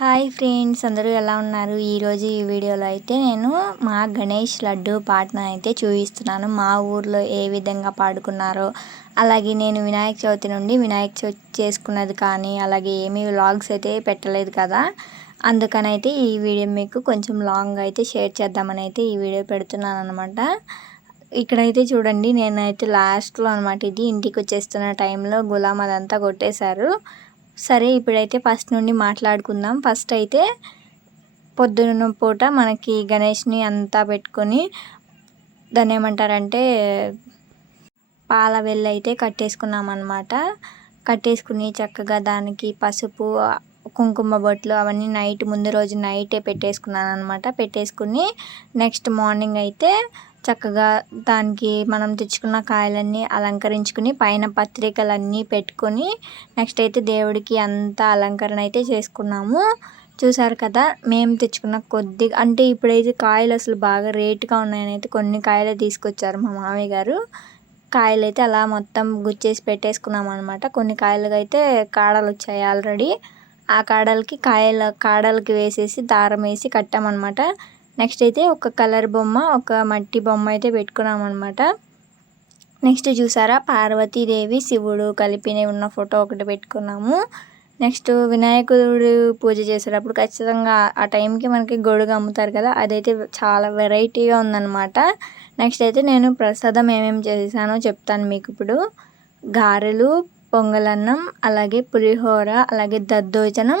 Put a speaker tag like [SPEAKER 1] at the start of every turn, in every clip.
[SPEAKER 1] Hi friends అందరూ ఎలా ఉన్నారు? ఈరోజు ఈ వీడియోలో అయితే నేను మా గణేష్ లడ్డు పాటను అయితే చూపిస్తున్నాను. మా ఊర్లో ఏ విధంగా పాడుకున్నారో అలాగే నేను వినాయక చవితి నుండి వినాయక చవితి చేసుకున్నది కానీ అలాగే ఏమీ వ్లాగ్స్ అయితే పెట్టలేదు కదా. అందుకనైతే ఈ వీడియో మీకు కొంచెం లాంగ్ అయితే షేర్ చేద్దామని అయితే ఈ వీడియో పెడుతున్నాను అనమాట ఇక్కడైతే చూడండి నేనైతే లాస్ట్లో అనమాట ఇది ఇంటికి వచ్చేస్తున్న టైంలో గులాం అదంతా కొట్టేశారు. సరే ఇప్పుడైతే ఫస్ట్ నుండి మాట్లాడుకుందాం. ఫస్ట్ అయితే పొద్దున్న పూట మనకి గణేష్ని అంతా పెట్టుకొని దాన్ని ఏమంటారంటే పాల వెళ్ళి అయితే కట్టేసుకున్నాం అనమాట కట్టేసుకుని చక్కగా దానికి పసుపు కుంకుమ బొట్లు అవన్నీ నైట్ ముందు రోజు నైటే పెట్టేసుకున్నాను అనమాట పెట్టేసుకుని నెక్స్ట్ మార్నింగ్ అయితే చక్కగా దానికి మనం తెచ్చుకున్న కాయలన్నీ అలంకరించుకుని పైన పత్రికలన్నీ పెట్టుకొని నెక్స్ట్ అయితే దేవుడికి అంత అలంకరణ అయితే చేసుకున్నాము. చూసారు కదా మేము తెచ్చుకున్న కొద్ది అంటే ఇప్పుడైతే కాయలు అసలు బాగా రేటుగా ఉన్నాయని అయితే కొన్ని కాయలు తీసుకొచ్చారు మా మామయ్య గారు. కాయలు అయితే అలా మొత్తం గుచ్చేసి పెట్టేసుకున్నాం అనమాట కొన్ని కాయలు అయితే కాడలు వచ్చాయి ఆల్రెడీ ఆ కాడలకి కాయల కాడలకి వేసేసి దారం వేసి కట్టామన్నమాట. నెక్స్ట్ అయితే ఒక కలర్ బొమ్మ ఒక మట్టి బొమ్మ అయితే పెట్టుకున్నాం అనమాట నెక్స్ట్ చూసారా పార్వతీదేవి శివుడు కలిపినే ఉన్న ఫోటో ఒకటి పెట్టుకున్నాము. నెక్స్ట్ వినాయకుడు పూజ చేసేటప్పుడు ఖచ్చితంగా ఆ టైంకి మనకి గొడుగు అమ్ముతారు కదా అదైతే చాలా వెరైటీగా ఉందన్నమాట. నెక్స్ట్ అయితే నేను ప్రసాదం ఏమేమి చేశానో చెప్తాను మీకు ఇప్పుడు. గారెలు పొంగలన్నం అలాగే పులిహోర అలాగే దద్దోజనం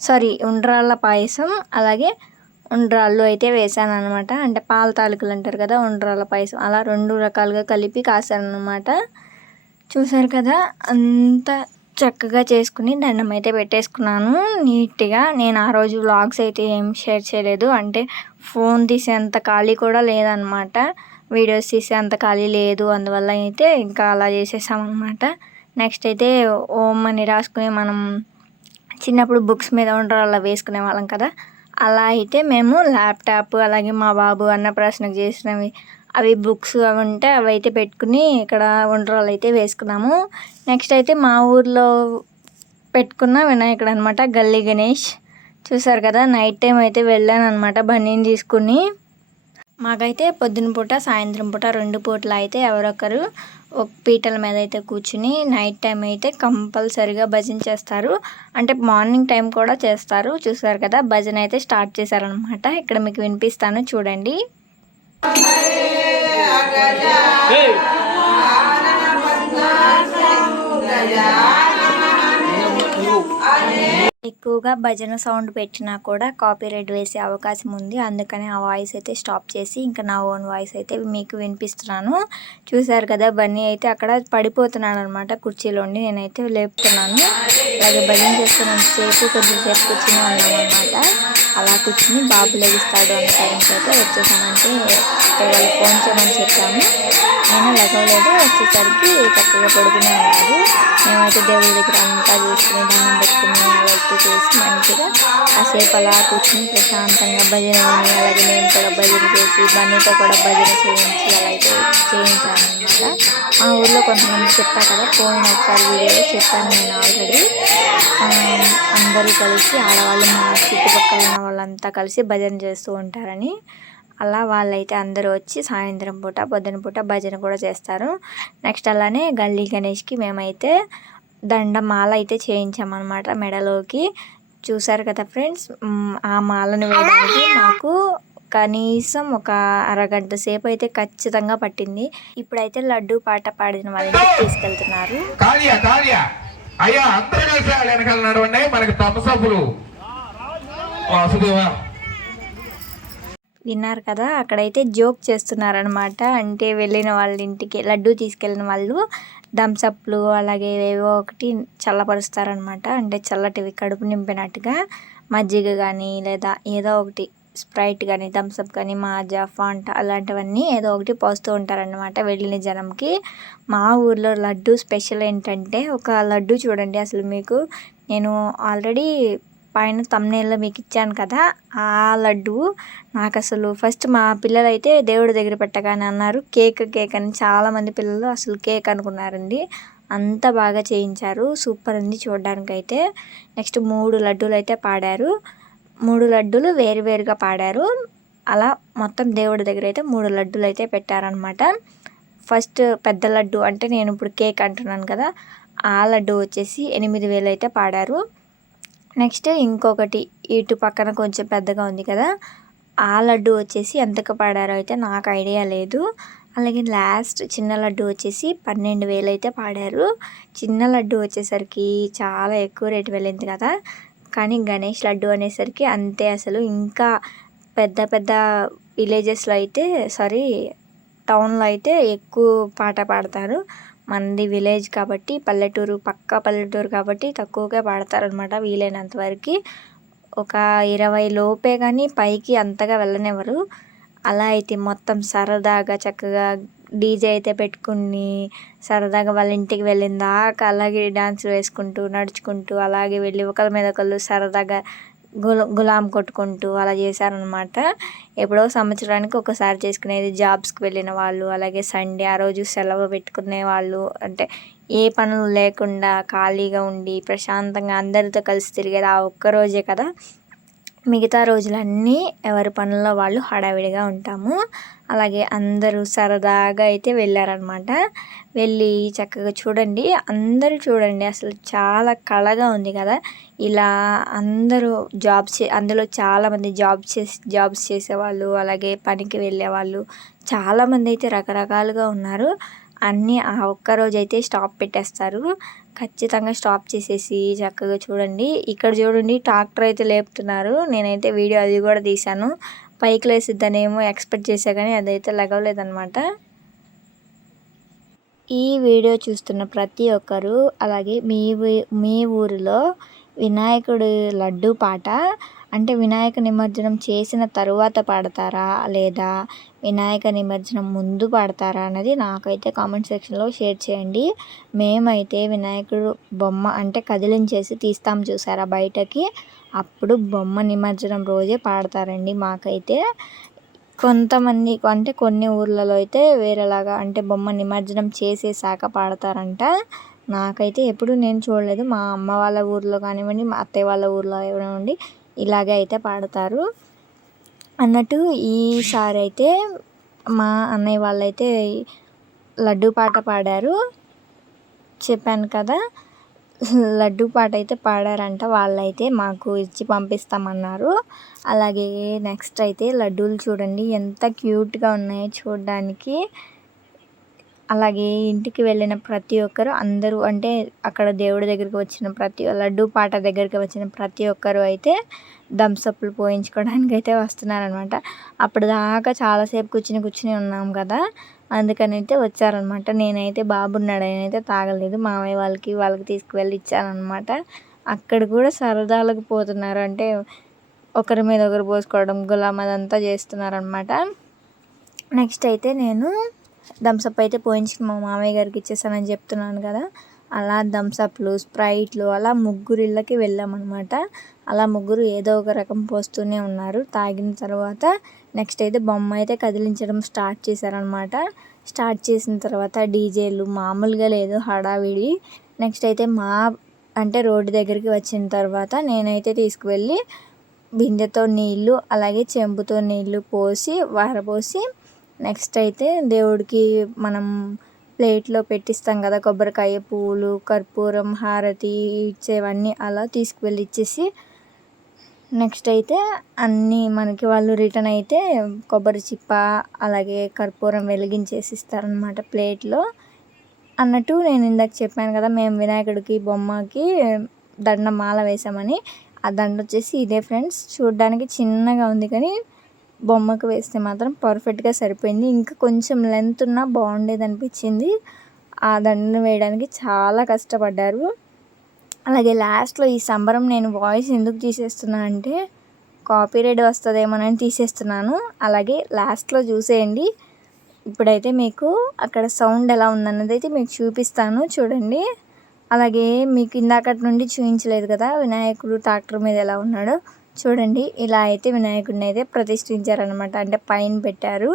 [SPEAKER 1] సారీ ఉండ్రాళ్ళ పాయసం అలాగే ఉండ్రాళ్ళు అయితే వేసాను అనమాట అంటే పాల తాలికలు అంటారు కదా ఉండ్రాళ్ళ పాయసం. అలా రెండు రకాలుగా కలిపి కాసానమాట చూసారు కదా అంత చక్కగా చేసుకుని దండం అయితే పెట్టేసుకున్నాను. నీట్గా నేను ఆ రోజు వ్లాగ్స్ అయితే ఏం షేర్ చేయలేదు. అంటే ఫోన్ తీసేంత ఖాళీ కూడా లేదనమాట వీడియోస్ తీసే అంత ఖాళీ లేదు. అందువల్ల అయితే ఇంకా అలా చేసేసామన్నమాట. నెక్స్ట్ అయితే ఓం అని రాసుకుని మనం చిన్నప్పుడు బుక్స్ మీద ఉండరు అలా వేసుకునే వాళ్ళం కదా అలా అయితే మేము ల్యాప్టాప్ అలాగే మా బాబు అన్న ప్రశ్నకు చేసినవి. అవి బుక్స్ అవి ఉంటే అవి అయితే పెట్టుకుని ఇక్కడ వంటరాలు అయితే వేసుకున్నాము. నెక్స్ట్ అయితే మా ఊర్లో పెట్టుకున్న వినాయకుడు అనమాట గల్లీ గణేష్. చూసారు కదా నైట్ టైం అయితే వెళ్ళాను అనమాట బన్నీని తీసుకుని. మాకైతే పొద్దున పూట సాయంత్రం పూట రెండు పూటలు అయితే ఎవరొకరు ఒక పీటల మీద అయితే కూర్చుని నైట్ టైం అయితే కంపల్సరిగా భజన చేస్తారు. అంటే మార్నింగ్ టైం కూడా చేస్తారు. చూసారు కదా భజన అయితే స్టార్ట్ చేశారనమాట ఇక్కడ మీకు వినిపిస్తాను చూడండి. ఎక్కువగా భజన సౌండ్ పెట్టినా కూడా కాపీ రైట్ వేసే అవకాశం ఉంది. అందుకని ఆ వాయిస్ అయితే స్టాప్ చేసి ఇంకా నా ఓన్ వాయిస్ అయితే మీకు వినిపిస్తున్నాను. చూసారు కదా బన్నీ అయితే అక్కడ పడిపోతున్నాను అనమాట కుర్చీలోండి. నేనైతే లేపుతున్నాను. అలాగే భజన చేస్తున్నంతసేపు కొద్దిసేపు కూర్చుని ఉన్నాను అనమాట అలా కూర్చుని బాబు లెగిస్తాడు అనే టైంకి అయితే వచ్చేసామంటే వాళ్ళు ఫోన్ చేయమని చెప్పాము. అయినా లెగవలేదు వచ్చేసరికి చక్కగా పడుకునే ఉన్నాడు మేమైతే దేవుడి దగ్గర అంతా చూసుకుని దానం పెట్టుకుని అయితే చేసి మంచిగా కాసేపు అలా కూర్చుని ప్రశాంతంగా భజన విని అలాగే నేను కూడా భజన చేసి బన్నీతో కూడా భజన చేయించి అలా అయితే చేయించాను అనమాట మా ఊర్లో కొంతమంది చెప్పా కదా పోయిన ఒకసారి వీడియో చెప్పాను నేను ఆల్రెడీ. అందరూ కలిసి ఆడవాళ్ళు మా చుట్టుపక్కల ఉన్న వాళ్ళంతా కలిసి భజన చేస్తూ ఉంటారని. అలా వాళ్ళైతే అందరూ వచ్చి సాయంత్రం పూట పొద్దున పూట భజన కూడా చేస్తారు. నెక్స్ట్ అలానే గల్లీ గణేష్కి మేమైతే దండ మాల అయితే చేయించామన్నమాట మెడలోకి. చూసారు కదా ఫ్రెండ్స్ ఆ మాలను వేయడానికి మాకు కనీసం ఒక అరగంట సేపు అయితే ఖచ్చితంగా పట్టింది. ఇప్పుడైతే లడ్డు పాట పాడిన వాళ్ళని తీసుకెళ్తున్నారు.
[SPEAKER 2] అయ్యా అందరూ కలిసి వెనకాల నడవండి. మనకి తమసపులు వాసుదేవా
[SPEAKER 1] విన్నారు కదా అక్కడైతే జోక్ చేస్తున్నారనమాట అంటే వెళ్ళిన వాళ్ళ ఇంటికి లడ్డు తీసుకెళ్ళిన వాళ్ళు థమ్సప్లు అలాగే ఏవో ఒకటి చల్లపరుస్తారనమాట అంటే చల్లటివి కడుపు నింపినట్టుగా మజ్జిగ కానీ లేదా ఏదో ఒకటి స్ప్రైట్ కానీ థమ్స్అప్ కానీ మాజా ఫాంట్ అలాంటివన్నీ ఏదో ఒకటి పోస్తూ ఉంటారనమాట వెళ్ళిన జనంకి. మా ఊర్లో లడ్డు స్పెషల్ ఏంటంటే ఒక లడ్డు చూడండి అసలు మీకు. నేను ఆల్రెడీ పైన తమ్నేల్లో మీకు ఇచ్చాను కదా ఆ లడ్డు నాకు అసలు ఫస్ట్ మా పిల్లలు అయితే దేవుడి దగ్గర పెట్టగానే అన్నారు కేక్ కేక్ అని చాలామంది పిల్లలు అసలు కేక్ అనుకున్నారండి. అంత బాగా చేయించారు సూపర్ ఉంది చూడడానికైతే. నెక్స్ట్ మూడు లడ్డూలు అయితే పాడారు. మూడు లడ్డూలు వేరువేరుగా పాడారు. అలా మొత్తం దేవుడి దగ్గర అయితే మూడు లడ్డూలు అయితే పెట్టారనమాట ఫస్ట్ పెద్ద లడ్డు అంటే నేను ఇప్పుడు కేక్ అంటున్నాను కదా ఆ లడ్డు వచ్చేసి ఎనిమిది వేలు అయితే పాడారు. నెక్స్ట్ ఇంకొకటి ఇటు పక్కన కొంచెం పెద్దగా ఉంది కదా ఆ లడ్డు వచ్చేసి ఎంతకు పాడారో అయితే నాకు ఐడియా లేదు. అలాగే లాస్ట్ చిన్న లడ్డు వచ్చేసి పన్నెండు వేలు అయితే పాడారు. చిన్న లడ్డు వచ్చేసరికి చాలా ఎక్కువ రేటు వెళ్ళింది కదా కానీ గణేష్ లడ్డు అనేసరికి అంతే అసలు. ఇంకా పెద్ద పెద్ద విలేజెస్లో అయితే సారీ టౌన్లో అయితే ఎక్కువ పాట పాడతారు. మనది విలేజ్ కాబట్టి పల్లెటూరు పక్కా పల్లెటూరు కాబట్టి తక్కువగా పాడతారు అనమాట వీలైనంత వరకు. ఒక ఇరవై లోపే కానీ పైకి అంతగా వెళ్ళనివ్వరు. అలా అయితే మొత్తం సరదాగా చక్కగా డీజే అయితే పెట్టుకుని సరదాగా వాళ్ళ ఇంటికి వెళ్ళిన దాకా అలాగే డాన్స్ వేసుకుంటూ నడుచుకుంటూ అలాగే వెళ్ళి ఒకరి మీద ఒకళ్ళు సరదాగా గుల గులాం కొట్టుకుంటూ అలా చేశారనమాట ఎప్పుడో సంవత్సరానికి ఒకసారి చేసుకునేది జాబ్స్కి వెళ్ళిన వాళ్ళు అలాగే సండే ఆ రోజు సెలవు పెట్టుకునే వాళ్ళు. అంటే ఏ పనులు లేకుండా ఖాళీగా ఉండి ప్రశాంతంగా అందరితో కలిసి తిరిగేది ఆ ఒక్క రోజే కదా. మిగతా రోజులన్నీ ఎవరి పనుల్లో వాళ్ళు హడావిడిగా ఉంటాము. అలాగే అందరూ సరదాగా అయితే వెళ్ళారనమాట వెళ్ళి చక్కగా చూడండి. అందరూ చూడండి. అసలు చాలా కళగా ఉంది కదా. ఇలా అందరూ జాబ్స్ అందులో చాలామంది జాబ్ చేసి జాబ్స్ చేసేవాళ్ళు అలాగే పనికి వెళ్ళేవాళ్ళు చాలామంది అయితే రకరకాలుగా ఉన్నారు. అన్నీ ఆ ఒక్క అయితే స్టాప్ పెట్టేస్తారు. ఖచ్చితంగా స్టాప్ చేసేసి చక్కగా చూడండి. ఇక్కడ చూడండి ట్రాక్టర్ అయితే లేపుతున్నారు. నేనైతే వీడియో అది కూడా తీశాను. పైకి లేసిద్దనేమో ఎక్స్పెక్ట్ చేశా కానీ అదైతే లెగవలేదనమాట ఈ వీడియో చూస్తున్న ప్రతి ఒక్కరు అలాగే మీ మీ ఊరిలో వినాయకుడు లడ్డు పాట అంటే వినాయక నిమజ్జనం చేసిన తరువాత పాడతారా? లేదా వినాయక నిమజ్జనం ముందు పాడతారా? అన్నది నాకైతే కామెంట్ సెక్షన్లో షేర్ చేయండి. మేమైతే వినాయకుడు బొమ్మ అంటే కదిలించేసి తీస్తాం చూసారా బయటకి? అప్పుడు బొమ్మ నిమజ్జనం రోజే పాడతారండి మాకైతే. కొంతమంది అంటే కొన్ని ఊర్లలో అయితే వేరేలాగా అంటే బొమ్మ నిమజ్జనం చేసేసాక పాడతారంట. నాకైతే ఎప్పుడు నేను చూడలేదు. మా అమ్మ వాళ్ళ ఊర్లో కానివ్వండి మా అత్తయ్య వాళ్ళ ఊర్లో కానివ్వండి ఇలాగే అయితే పాడతారు. అన్నట్టు ఈసారి అయితే మా అన్నయ్య వాళ్ళైతే లడ్డు పాట పాడారు. చెప్పాను కదా లడ్డు పాట అయితే పాడారంట వాళ్ళైతే మాకు ఇచ్చి పంపిస్తామన్నారు. అలాగే నెక్స్ట్ అయితే లడ్డూలు చూడండి ఎంత క్యూట్గా ఉన్నాయో చూడడానికి. అలాగే ఇంటికి వెళ్ళిన ప్రతి ఒక్కరు అందరూ అంటే అక్కడ దేవుడి దగ్గరికి వచ్చిన ప్రతి లడ్డు పాట దగ్గరికి వచ్చిన ప్రతి ఒక్కరు అయితే థమ్స్అప్లు పోయించుకోవడానికి అయితే వస్తున్నారనమాట. అప్పుడు దాకా చాలాసేపు కూర్చుని కూర్చుని ఉన్నాం కదా అందుకని అయితే వచ్చారనమాట. నేనైతే బాబున్నాడు అయితే తాగలేదు మామయ్య వాళ్ళకి వాళ్ళకి తీసుకువెళ్ళి ఇచ్చానమాట అక్కడ కూడా సరదాలకు పోతున్నారు అంటే ఒకరి మీద ఒకరు పోసుకోవడం గులాం అదంతా చేస్తున్నారనమాట. నెక్స్ట్ అయితే నేను థమ్స్అప్ అయితే పోయించుకుని మా మామయ్య గారికి ఇచ్చేసానని చెప్తున్నాను కదా. అలా థమ్స్అప్లు స్ప్రైట్లు అలా ముగ్గురు ఇళ్ళకి వెళ్ళామన్నమాట. అలా ముగ్గురు ఏదో ఒక రకం పోస్తూనే ఉన్నారు. తాగిన తర్వాత నెక్స్ట్ అయితే బొమ్మ అయితే కదిలించడం స్టార్ట్ చేశారనమాట స్టార్ట్ చేసిన తర్వాత డీజేలు మామూలుగా లేదు హడావిడి. నెక్స్ట్ అయితే మా అంటే రోడ్డు దగ్గరికి వచ్చిన తర్వాత నేనైతే తీసుకువెళ్ళి బిందెతో నీళ్ళు అలాగే చెంబుతో నీళ్ళు పోసి వారపోసి నెక్స్ట్ అయితే దేవుడికి మనం ప్లేట్లో పెట్టిస్తాం కదా కొబ్బరికాయ పూలు కర్పూరం హారతి ఇచ్చేవన్నీ అలా తీసుకువెళ్ళి ఇచ్చేసి నెక్స్ట్ అయితే అన్నీ మనకి వాళ్ళు రిటర్న్ అయితే కొబ్బరి చిప్ప అలాగే కర్పూరం వెలిగించేసి ఇస్తారనమాట ప్లేట్లో. అన్నట్టు నేను ఇందాక చెప్పాను కదా మేము వినాయకుడికి బొమ్మకి దండ మాల వేసామని. ఆ దండ వచ్చేసి ఇదే ఫ్రెండ్స్ చూడడానికి చిన్నగా ఉంది కానీ బొమ్మకు వేస్తే మాత్రం పర్ఫెక్ట్గా సరిపోయింది. ఇంకా కొంచెం లెంత్ ఉన్నా బాగుండేది అనిపించింది ఆ దండను వేయడానికి చాలా కష్టపడ్డారు. అలాగే లాస్ట్లో ఈ సంబరం నేను వాయిస్ ఎందుకు తీసేస్తున్నా అంటే కాపీరైట్ వస్తుందేమోనని తీసేస్తున్నాను. అలాగే లాస్ట్లో చూసేయండి. ఇప్పుడైతే మీకు అక్కడ సౌండ్ ఎలా ఉందన్నది అయితే మీకు చూపిస్తాను. చూడండి. అలాగే మీకు ఇందాకటి నుండి చూపించలేదు కదా వినాయకుడు ట్రాక్టర్ మీద ఎలా ఉన్నాడో. చూడండి ఇలా అయితే వినాయకుడిని అయితే ప్రతిష్ఠించారనమాట అంటే పైన పెట్టారు.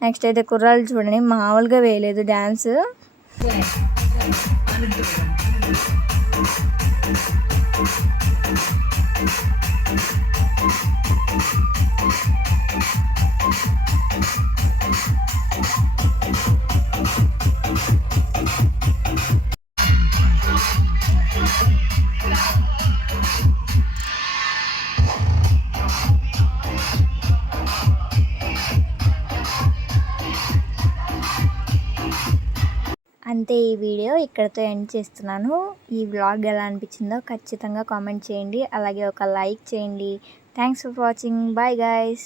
[SPEAKER 1] నెక్స్ట్ అయితే కుర్రాళ్ళు చూడండి మామూలుగా వేయలేదు డ్యాన్స్ అంతే ఈ వీడియో ఇక్కడితో ఎండ్ చేస్తున్నాను. ఈ వ్లాగ్ ఎలా అనిపించిందో ఖచ్చితంగా కామెంట్ చేయండి. అలాగే ఒక లైక్ చేయండి. Thanks for watching bye guys